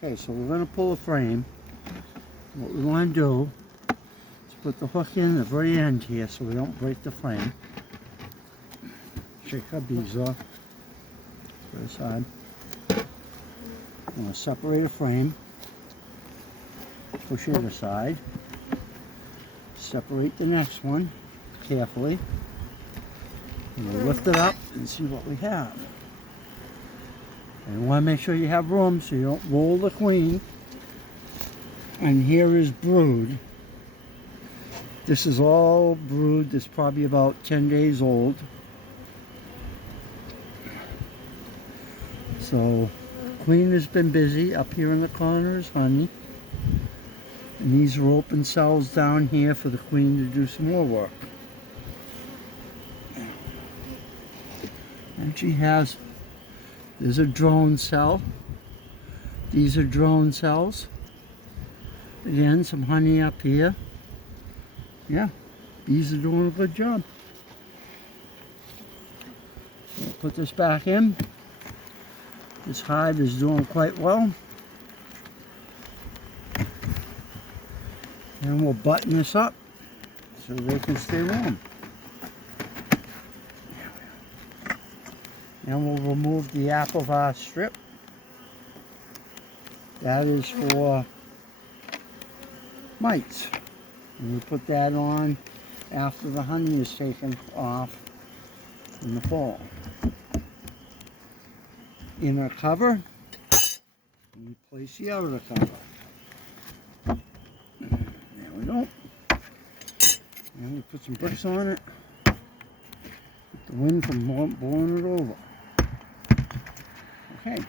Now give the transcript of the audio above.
Okay, so we're going to pull a frame. What we want to do is put the hook in the very end here so we don't break the frame. Shake our beads off. First side. I'm going to separate a frame. Push it aside. Separate the next one carefully. And we'll lift it up and see what we have. And you want to make sure you have room so you don't roll the queen. And here is brood. This is all brood that's probably about 10 days old. So queen has been busy. Up here in the corner is honey. And these are open cells down here for the queen to do some more work. And she has, there's a drone cell. These are drone cells. Again, some honey up here. Yeah, bees are doing a good job. We'll put this back in. This hive is doing quite well. And we'll button this up so they can stay warm. And we'll remove the apple vase strip. That is for mites. And we put that on after the honey is taken off in the fall. Inner cover, and we place the outer cover. There we go. And we put some bricks on it. Keep the wind from blowing it over. Okay.